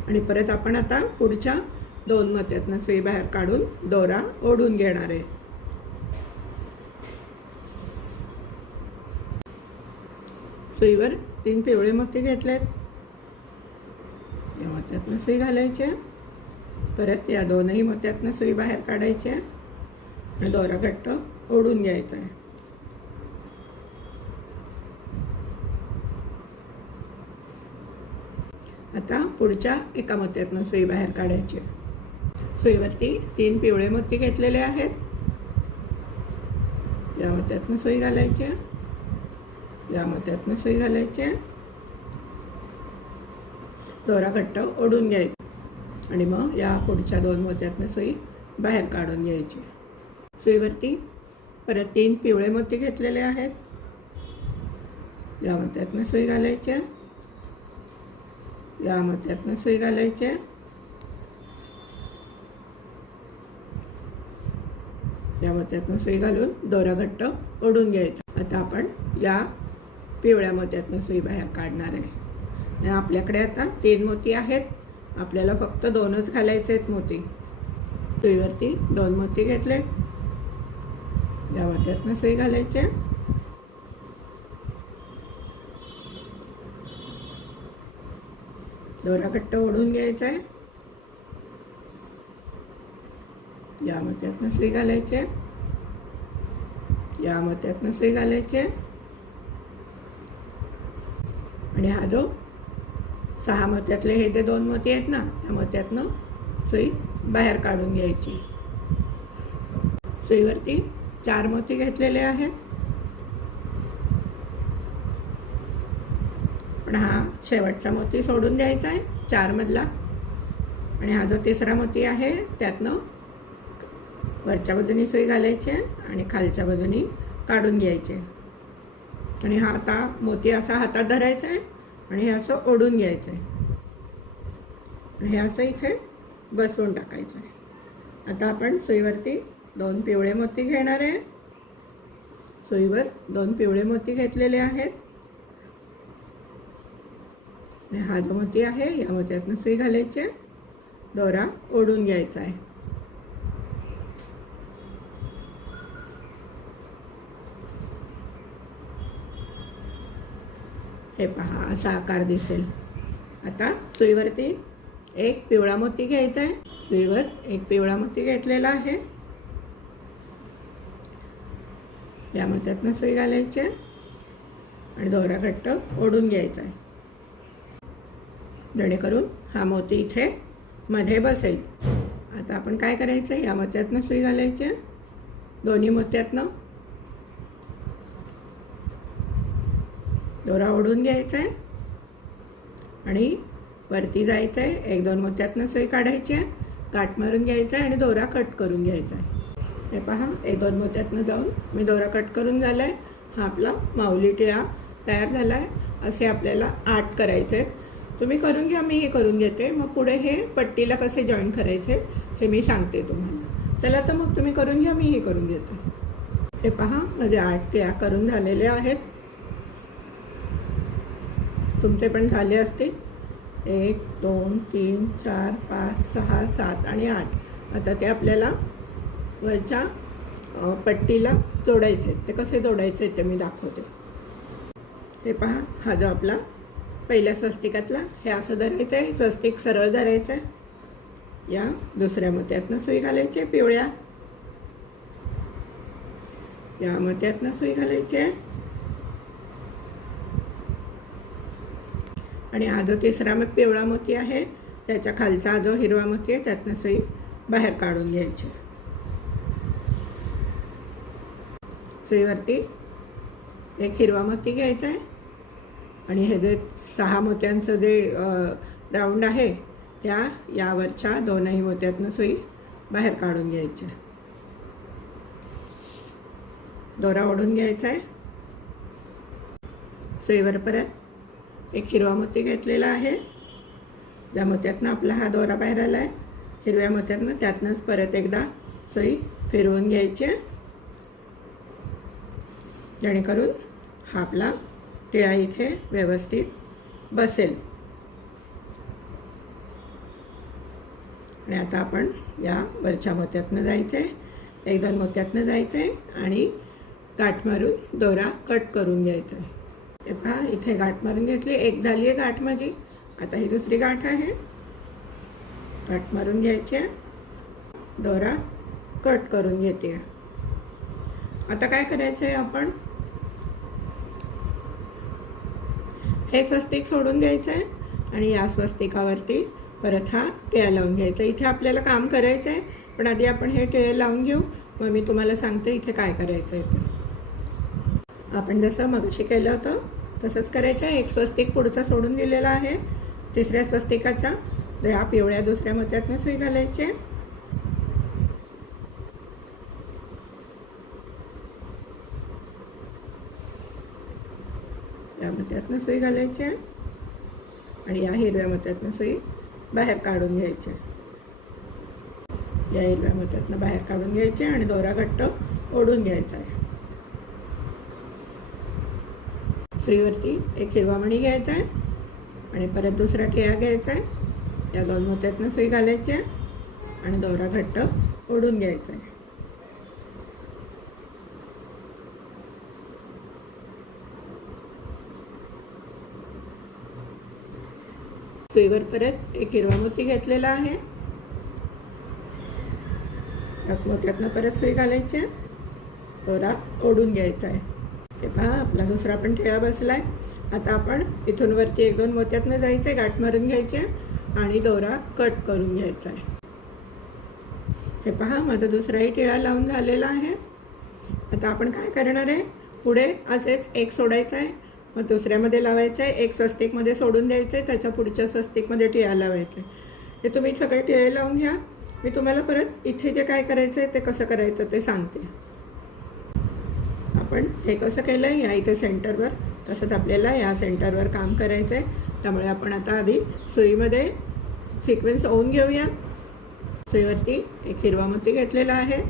आणि परत आपण आता पुढच्या 2 मोत्यातनं सुई बाहेर काढून दोरा ओढून घेणार आहे. सुईवर 3 पिवळे मोती घेतलेत. या मोत्यातनं सुई घालायची. परत या 2ही मोत्यातनं सुई बाहेर काढायची आणि दोरा घट्ट ओढून घ्यायचा आहे. आता पुढच्या एका मोत्यातनं सुई बाहेर काढायची. सुईवरती 3 पिवळे मोती घेतलेले आहेत. या मोत्यातनं सुई घालायची. या मोत्यातनं सुई घालायची, दोरा घट्ट ओढून घ्यायचा आणि मग या पुढच्या 2 मोत्यातनं सुई बाहेर काढून घ्यायचे. सुईवरती परत 3 पिवळे मोती घेतलेले आहेत. या मोत्यातनं सुई घालायच्या, या मोत्यातनं सुई घालायच्या, या मोत्यातनं सुई घालून दोरा घट्ट ओढून घ्यायचा. आता आपण या पिवळ्या मोत्यातनं सुई बाहेर काढणार आहे. आपल्याकडे आता 3 मोती आहेत, आपल्याला फक्त 2च घालायचे आहेत मोती. सुईवरती 2 मोती घेतले, या मोत्यातनं सुई घालायचे, दोरा घट्ट ओढून घ्यायचा आहे, या मोत्यातनं सुई घालायचे, या मोत्यातनं सुई घालायचे आणि हा जो 6 मोत्यातले हे जे 2 मोती आहेत ना, त्या मोत्यातनं सुई बाहेर काढून घ्यायची. सुईवरती 4 मोती घेतलेले आहेत, पण हा शेवटचा मोती सोडून द्यायचा आहे 4 मधला. आणि हा जो 3रा मोती आहे त्यातनं वरच्या बाजूनी सुई घालायची आणि खालच्या बाजूनी काढून घ्यायचे. आणि हा आता मोती असा हातात धरायचा आहे आणि हे असं ओढून घ्यायचं आहे आणि हे असं इथे बसवून टाकायचं आहे. आता आपण सुईवरती 2 पिवळे मोती घेणार आहे. सुईवर 2 पिवळे मोती घेतलेले आहेत. आणि हा जो मोती आहे या मोत्यातनं सुई घालायची, दोरा ओढून घ्यायचा आहे. हे पहा असा आकार दिसेल. आता सुईवरती 1 पिवळा मोती घ्यायचा आहे. सुईवर 1 पिवळा मोती घेतलेला आहे. या मोत्यातनं सुई घालायची आणि दोरा घट्ट ओढून घ्यायचा आहे, जेणेकरून हा मोती इथे मध्ये बसेल. आता आपण काय करायचं, या मोत्यातनं सुई घालायची, दोन्ही मोत्यातनं दोरा ओढून घ्यायचा आहे आणि वरती जायचं आहे. 1-2 मोत्यातनं सुई काढायची आहे, गाठ मारून घ्यायचा आहे आणि दोरा कट करून घ्यायचा आहे. हे पहा 1-2 मोत्यातनं जाऊन मी दोरा कट करून झाला आहे. हा आपला माऊली टिळा तयार झाला आहे. असे आपल्याला 8 करायचे आहेत. तुम्ही करून घ्या, मी हे करून घेते. मग पुढे हे पट्टीला कसे जॉईन करायचे हे मी सांगते तुम्हाला. चला तर मग तुम्ही करून घ्या, मी हे करून घेते. हे पहा माझे 8 टिळा करून झालेले आहेत. तुमचे पण झाले असतील. 1 2 3 4 5 6 7 आणि 8. आता ते आपल्याला वरच्या पट्टीला जोडायचे. ते कसे जोडायचे ते मी दाखवते. हे पहा हा जो आपला पहिल्या स्वस्तिकातला हे असं धरायचं आहे, स्वस्तिक सरळ धरायचं आहे. या दुसऱ्या मोत्यातनं सुई घालायची पिवळ्या, या मोत्यातनं सुई घालायची आहे आणि हा जो 3रा पिवळा मोती आहे त्याच्या खालचा जो हिरवा मोती आहे त्यातनं सुई बाहेर काढून घ्यायची. सुईवरती 1 हिरवा मोती घ्यायचा आहे आणि हे जे 6 मोत्यांचं जे राऊंड आहे त्या यावरच्या 2ही मोत्यातनं सुई बाहेर काढून घ्यायच्या. दोरा ओढून घ्यायचा आहे. सुईवर परत 1 हिरवा मोती घेतलेला आहे. ज्या मोत्यातनं आपला हा दोरा बाहेर आला आहे हिरव्या मोत्यातनं, त्यातनंच परत एकदा सुई फिरवून घ्यायची, जेणेकरून हा आपला टिळा इथे व्यवस्थित बसेल. आणि आता आपण या वरच्या मोत्यातनं जायचं आहे, 1-2 मोत्यातनं जायचं आहे आणि गाठ मारून दोरा कट करून घ्यायचा आहे. ते पहा इथे गाठ मारून घेतली, 1 झाली आहे गाठ माझी. आता ही दुसरी गाठ आहे, गाठ मारून घ्यायची आहे, दोरा कट करून घेते. आता काय करायचं आहे, आपण हे स्वस्तिक सोडून द्यायचं आहे आणि या स्वस्तिकावरती परत हा टिळा लावून घ्यायचा. इथे आपल्याला काम करायचं आहे, पण आधी आपण हे टिळे लावून घेऊ, मग मी तुम्हाला सांगते इथे काय करायचं आहे ते. आपण जसं मगाशी केलं होतं तसंच करायचं आहे. 1 स्वस्तिक पुढचा सोडून दिलेला आहे. 3ऱ्या स्वस्तिकाच्या या पिवळ्या दुसऱ्या मोत्यातनं सुई घालायची या मोत्यातनं सुई घालायची आहे आणि या हिरव्या मोत्यातनं सुई बाहेर काढून घ्यायची. या हिरव्या मोत्यातनं बाहेर काढून घ्यायचे आणि दोरा घट्ट ओढून घ्यायचा आहे. सुईवरती एक हिरवा मणी घ्यायचा आहे आणि परत दुसरा टिळा घ्यायचा आहे. या 2 मोत्यातनं सुई घालायची आहे आणि दोरा घट्ट ओढून घ्यायचा आहे. सुईवर परत एक हिरवा मोती घेतलेला आहे. त्याच मोत्यातनं परत सुई घालायची आहे. दोरा ओढून घ्यायचा आहे. हे पहा, आपला दुसरा पण टिळा बसला आहे. आता आपण इथून वरती 1-2 मोत्यातनं जायचं आहे, गाठ मारून घ्यायचे आणि दोरा कट करून घ्यायचा आहे. हे पहा, माझा दुसराही टिळा लावून झालेला आहे. आता आपण काय करणार आहे, पुढे असेच एक सोडायचं आहे, मग दुसऱ्यामध्ये लावायचं आहे, एक स्वस्तिकमध्ये सोडून द्यायचं आहे, त्याच्या पुढच्या स्वस्तिकमध्ये टिळा लावायचं आहे. हे तुम्ही सगळे टिळे लावून घ्या. मी तुम्हाला परत इथे जे काय करायचं आहे ते कसं करायचं ते सांगते. आपण हे कसं केलं आहे, या इथे सेंटरवर, तसंच आपल्याला या सेंटरवर काम करायचं आहे. त्यामुळे आपण आता आधी सुईमध्ये सिक्वेन्स होऊन घेऊया. सुईवरती एक हिरवा मोती घेतलेला आहे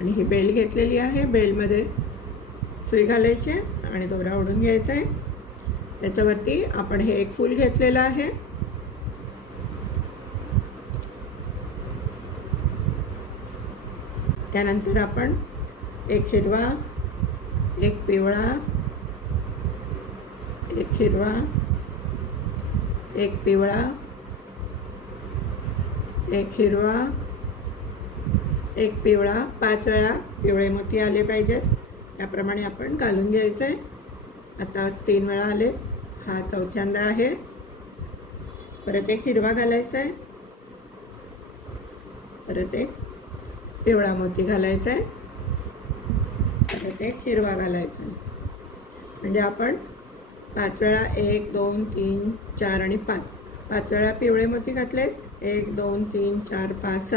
आणि ही बेल घेतलेली आहे. बेलमध्ये सुई घालायची आणि दोरा ओढून घ्यायचा आहे. त्याच्यावरती आपण हे एक फूल घेतलेलं आहे. त्यानंतर आपण एक हिरवा, एक पिवळा, एक हिरवा, एक पिवळा, एक हिरवा, एक पिवळा, 5 वेळा पिवळे मोती आले पाहिजेत त्याप्रमाणे आपण घालून घ्यायचं आहे. आता 3 वेळा आले, हा 4थ्यांदा आहे. परत एक हिरवा घालायचा आहे, परत एक पिवळा मोती घालायचा आहे, परत एक हिरवा घालायचा आहे. म्हणजे आपण 5 वेळा 1, 2, 3, 4 आणि 5, 5 वेळा पिवळे मोती घातले. 1, 2, 3, 4, 5,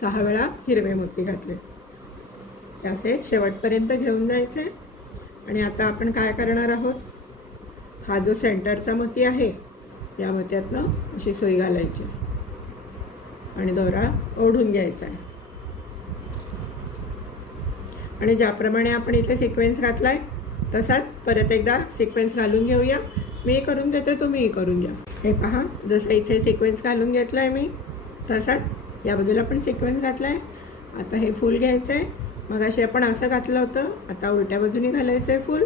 6 वेळा हिरवे मोती घातले. असे शेवटपर्यंत घेऊन जायचे. आणि आता आपण काय करणार आहोत, हा जो सेंटरचा मोती आहे या मोत्यातनं अशी सुई घालायची आणि दोरा ओढून घ्यायचा आहे. आणि ज्याप्रमाणे आपण इथे सिक्वेन्स घातला आहे तसाच परत एकदा सिक्वेन्स घालून घेऊया. मी करून घेते, तुम्हीही करून घ्या. हे पहा, जसं इथे सिक्वेन्स घालून घेतला आहे मी, तसाच या बाजूला पण सिक्वेन्स घातला आहे. आता हे फूल घ्यायचं आहे. मग असे आपण असं घातलं होतं, आता उलट्या बाजूने घालायचं आहे फूल.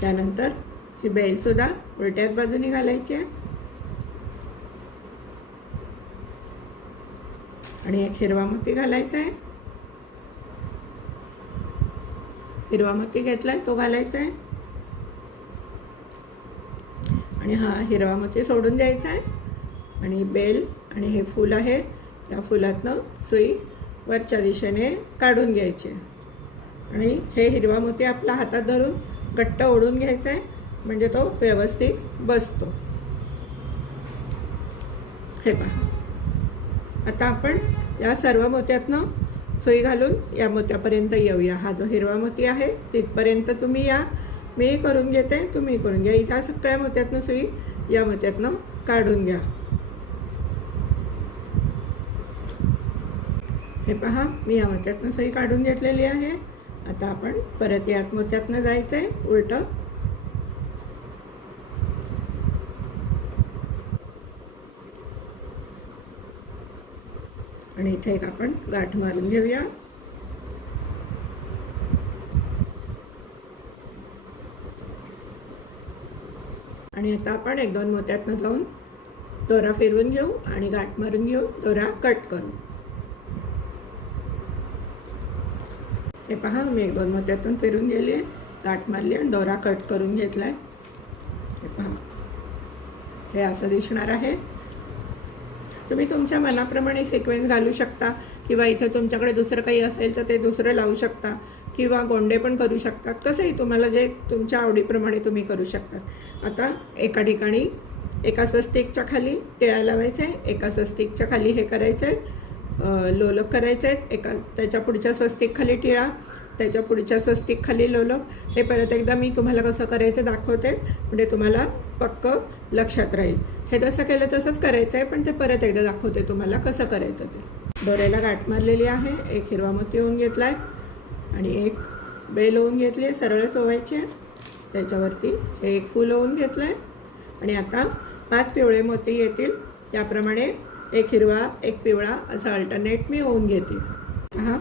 त्यानंतर ही बेलसुद्धा उलट्याच बाजूने घालायची आहे. आणि एक हिरवा मोती घालायचा आहे. हिरवा मोती घेतलाय तो घालायचा आहे आणि हा हिरवा मोती सोडून द्यायचा आहे. आणि बेल आणि हे फूल आहे, या फुलातनं सुई वरच्या दिशेने काढून घ्यायची आहे आणि हे हिरवा मोती आपला हातात धरून घट्ट ओढून घ्यायचा आहे, म्हणजे तो व्यवस्थित बसतो. हे पहा, आता आपण या सर्व मोत्यातनं सुई घालून या मोत्यापर्यंत येऊया. हा जो हिरवा मोती आहे तिथपर्यंत तुम्ही या. मी करून घेते, तुम्ही करून घ्या. ह्या सगळ्या मोत्यातनं सुई या मोत्यातनं काढून घ्या. हे पहा, मी या मोत्यातनं सुई काढून घेतलेली आहे. आता आपण परत या मोत्यातनं जायचं आहे उलटं. आणि इथे एक आपण गाठ मारून घेऊया. आणि आता आपण 1-2 मोत्यातनं जाऊन दोरा फिरवून घेऊ आणि गाठ मारून घेऊ, दोरा कट करू. हे पहा, मी 1-2 मोत्यातून फिरून गेली आहे, गाठ मारली आणि दोरा कट करून घेतला आहे. हे पहा, हे असं दिसणार आहे. तुम्ही तुमच्या मनाप्रमाणे सिक्वेन्स घालू शकता किंवा इथे तुमच्याकडे दुसरं काही असेल तर ते दुसरं लावू शकता किंवा गोंडे पण करू शकता. तसंही तुम्हाला जे तुमच्या आवडीप्रमाणे तुम्ही करू शकतात. आता एका ठिकाणी एका स्वस्तिकच्या खाली टिळा लावायचा आहे, एका स्वस्तिकच्या खाली हे करायचं आहे, लोलक करायचं आहे, एका त्याच्या पुढच्या स्वस्तिक खाली टिळा त्याच्या पुढच्या स्वस्तिक खाली लोलक. हे परत एकदा मी तुम्हाला कसं करायचं दाखवते, म्हणजे तुम्हाला पक्क लक्षात राहील. हे जसं केलं तसंच करायचं आहे, पण ते परत एकदा दाखवते तुम्हाला कसं करायचं ते. दोऱ्याला गाठ मारलेली आहे, एक हिरवा मोती ओवून घेतला आहे आणि एक बेल ओवून घेतली आहे, सरळच ओवायची आहे. त्याच्यावरती हे एक फूल ओवून घेतलं आहे आणि आता 5 पिवळे मोती येतील याप्रमाणे एक हिरवा एक पिवळा असं अल्टरनेट मी ओवून घेते. पहा,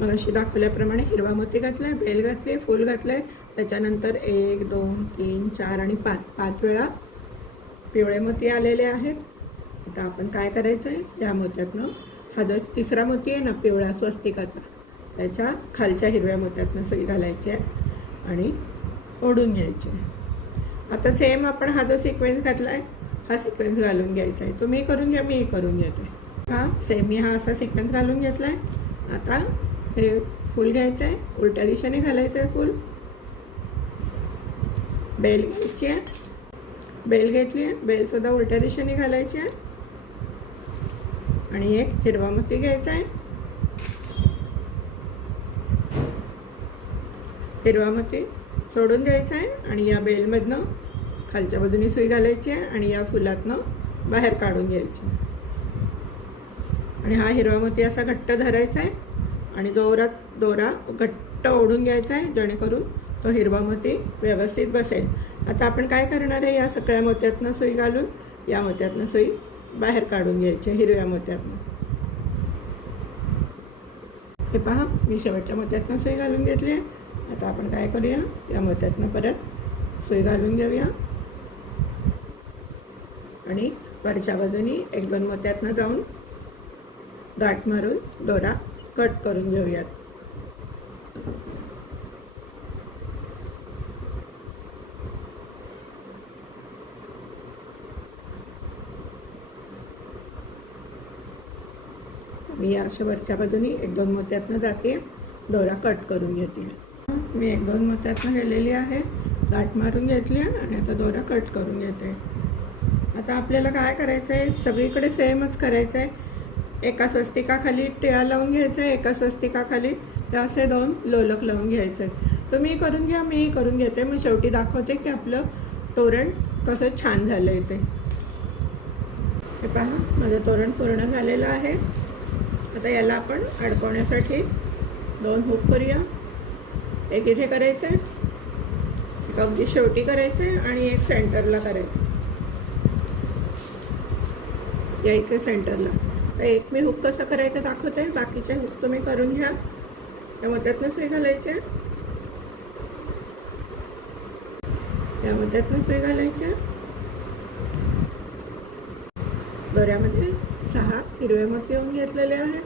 मग अशी दाखवल्याप्रमाणे हिरवा मोती घातला आहे, बेल घातली आहे, फूल घातलं आहे. त्याच्यानंतर 1 2 3 4 आणि 5 वेळा पिवळे मोती आलेले आहेत. आता आपण काय करायचं आहे, या मोत्यातनं हा जो तिसरा मोती आहे ना पिवळा स्वस्तिकाचा, त्याच्या खालच्या हिरव्या मोत्यातनं सुई घालायची आहे आणि ओढून घ्यायची आहे. आता सेम आपण हा जो सिक्वेन्स घातला आहे हा सिक्वेन्स घालून घ्यायचा आहे. तुम्ही करून घ्या, मी करून घेते. सेम मी हा असा सिक्वेन्स घालून घेतला आहे. आता हे फूल घ्यायचं आहे, उलट्या दिशेने घालायचं आहे फूल. बेल घ्यायची आहे, बेल घेतली आहे, बेलसुद्धा उलट्या दिशेने घालायची आहे आणि एक हिरवा मोती घ्यायचा आहे. हिरवा मोती सोडून द्यायचा आहे आणि या बेलमधनं खालच्या बाजूने सुई घालायची आहे आणि या फुलातनं बाहेर काढून घ्यायची आहे. आणि हा हिरवा मोती असा घट्ट धरायचा आहे आणि जोरात दोरा घट्ट ओढून घ्यायचा आहे, जेणेकरून तो हिरवा मोती व्यवस्थित बसेल. आता आपण काय करणार आहे, या सगळ्या मोत्यातनं सुई घालून या मोत्यातनं सुई बाहेर काढून घ्यायची हिरव्या मोत्यातनं. हे पहा, मी शेवटच्या मोत्यातनं सुई घालून घेतली आहे. आता आपण काय करूया, या मोत्यातनं परत सुई घालून घेऊया आणि वरच्या बाजूनी 1-2 मोत्यातनं जाऊन गाठ मारून दोरा कट करून घेऊयात. मी या अशा वरच्या बाजूनी 1-2 मोत्यातनं जाते, दोरा कट करून घेते. मी 1-2 मोत्यातनं गेलेली आहे, गाठ मारून घेतली आहे आणि आता दोरा कट करून घेते. आता आपल्याला काय करायचं आहे, सगळीकडे सेमच करायचं आहे. एका स्वस्तिकाखाली टिळा लावून घ्यायचा आहे, एका स्वस्तिकाखाली असे 2 लोलक लावून घ्यायचे आहेत. तुम्ही करून घ्या, मी करून घेते. मग शेवटी दाखवते की आपलं तोरण कसं छान झालं आहे ते. हे पहा, माझं तोरण पूर्ण झालेलं आहे. आता याला आपण अडकवण्यासाठी 2 हुक करूया. एक इथे करायचं आहे, एक अगदी शेवटी करायचं आहे आणि एक सेंटरला करायचं, या इथे सेंटरला. तर एक मी हुक कसं करायचं दाखवते, बाकीचे हुक तुम्ही करून घ्या. या मोत्यातनं सुई घालायच्या, या मोत्यातनं सुई घालायच्या. दोऱ्यामध्ये 6 हिरवे मोती येऊन घेतलेले आहेत.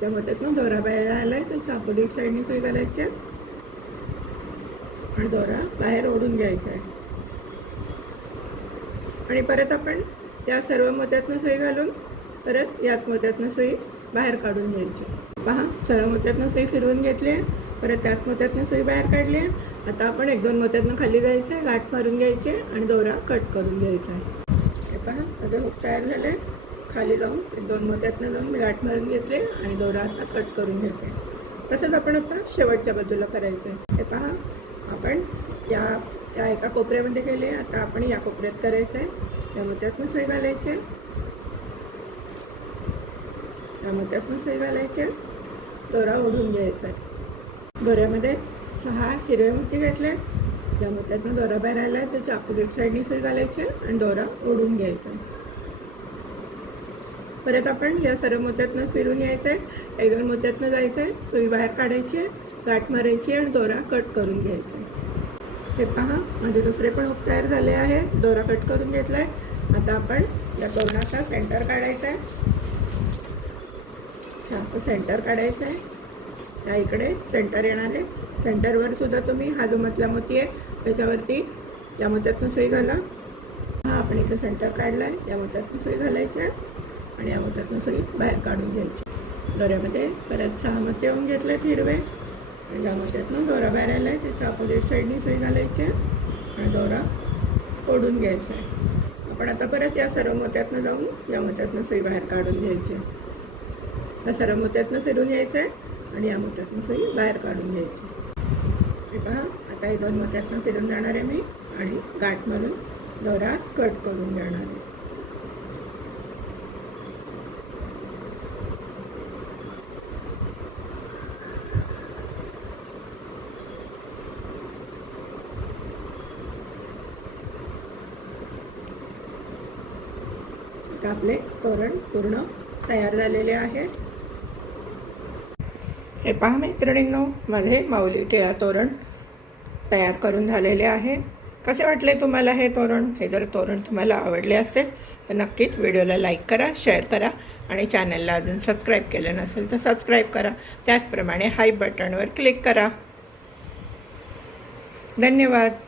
त्या मोत्यातनं दोरा बाहेर आला आहे, तर चापोलीट साईडने सुई घालायच्या आणि दोरा बाहेर ओढून घ्यायचा आहे. आणि परत आपण या सर्व मोत्यातनं सुई घालून परत याच मोत्यातनं सुई बाहेर काढून घ्यायची. पहा, सर्व मोत्यातनं सुई फिरवून घेतली आहे, परत त्याच मोत्यातनं सुई बाहेर काढली आहे. आता आपण 1-2 मोत्यातनं खाली जायचं आहे, गाठ मारून घ्यायची आणि दोरा कट करून घ्यायचा आहे. हे पहा, माझं हुक तयार झालं आहे. खाली जाऊन 1-2 मोत्यातनं जाऊन मी गाठ मारून घेतले आणि दोरा आता कट करून घेते. तसंच आपण आता शेवटच्या बाजूला करायचं आहे. हे पहा, आपण त्या एका कोपऱ्यामध्ये गेले, आता आपण या कोपऱ्यात करायचं आहे. या मोत्यातनं सुई घालायचे, या मोत्यातनं सुई घालायचे, दोरा ओढून घ्यायचा आहे. दोऱ्यामध्ये 6 हिरवे मोती घेतले, या मोत्यातनं दोरा बाहेर आला आहे, त्याच्या अपोजिट साईडनी सुई घालायची आणि दोरा ओढून घ्यायचा आहे. परत आपण या सर्व मोत्यातनं फिरून यायचं आहे, 1-2 मोत्यातनं जायचं आहे, सुई बाहेर काढायची आहे, गाठ मारायची आणि दोरा कट करून घ्यायचा आहे. हे पहा, माझे दुसरे पण हुक तयार झाले आहे. दोरा कट करून घेतला आहे. आता आपण या तोरणाचा सेंटर काढायचा आहे. असं सेंटर काढायचं आहे, या इकडे सेंटर येणार आहे. सेंटरवर सुद्धा तुम्ही हा जो मधला मोती आहे त्याच्यावरती या मोत्यातून सुई घाला. हा आपण इथं सेंटर काढला आहे, या मोत्यातून सुई घालायची आहे आणि या मोत्यातून सुई बाहेर काढून घ्यायची. दोऱ्यामध्ये परत 6 मोती येऊन घेतलेत हिरवे आणि या मोत्यातून दोरा बाहेर आला आहे, त्याच्या अपोजिट साईडनी सुई घालायची आहे आणि दोरा ओढून घ्यायचा आहे. आपण आता परत या सर्व मोत्यातनं जाऊन या मोत्यातनं सुई बाहेर काढून घ्यायची आहे. या सर्व मोत्यातनं फिरून यायचं आहे आणि या मोत्यातून सुई बाहेर काढून घ्यायची. हे पहा, आता हे 2 मोत्यातनं फिरून जाणार आहे मी आणि गाठमधून दोरा कट करून जाणार आहे. आता आपले तोरण पूर्ण तयार झालेले आहे. हे पहा मैत्रिणींनो, माझे माऊली टिळा तोरण तयार करून झालेले आहे. कसे वाटले तुम्हाला हे तोरण? हे जर तोरण तुम्हाला आवडले असेल तर नक्कीच व्हिडिओला लाईक करा, शेअर करा आणि चॅनलला अजून सबस्क्राईब केलं नसेल तर सबस्क्राईब करा. त्याचप्रमाणे हाय बटनवर क्लिक करा. धन्यवाद.